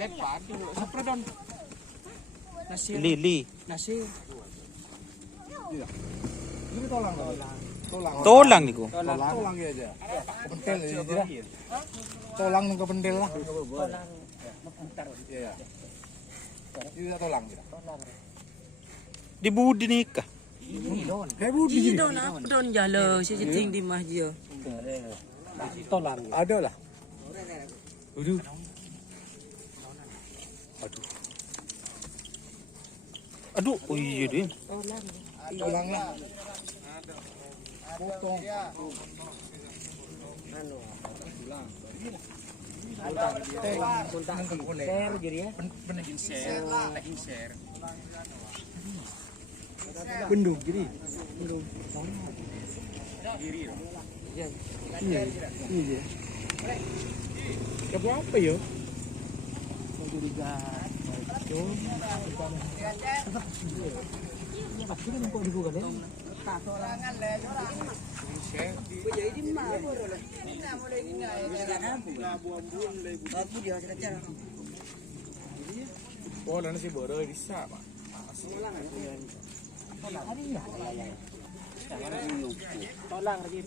Lepat dulu. Sapradon. Nasir. Lili. Nasir. Iya. Ini tolang. Tolang niku. Tolang ya aja. Kepentel ya aja. Tolang nang kepentel lah. Tolang. Iya. Ini tolang ya. Di budi nikah. Kayak budi. Don apa don jalo siting di mah dia. Tolang. Ada lah. Aduh. Aduh, oh iya deh. Tolang lah. Potong. Share jadi ya. Penagin share. Bendung jadi. Iya. Iya. Ya apa ya? Oh, dan si bodoh bisa, Pak. Tolang lagi.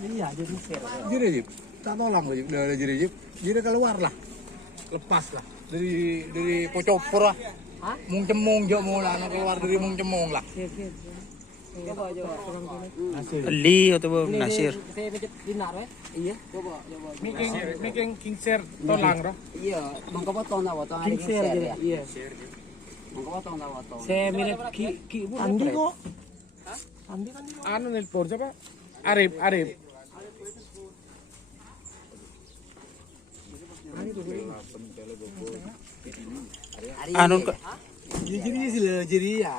Iya jadi share. Jadi Jip, tak tolong Jip, udah jadi Jip. Jadi keluar lah. Lepas lah dari pocopor lah. Hah? Mung cemong jok mula keluar dari mung cemong lah. Coba. Li atau Nasir. Saya pijat dinar ya. Iya, coba. Making king share tolang roh. Iya, mangko potong ta potong. King share jadi. Iya. Mangko potong ta potong. Saya mirip ki Andi kok. Andi kan. Anu nelpon siapa? Arif. Anu Jadi sih jadi ya.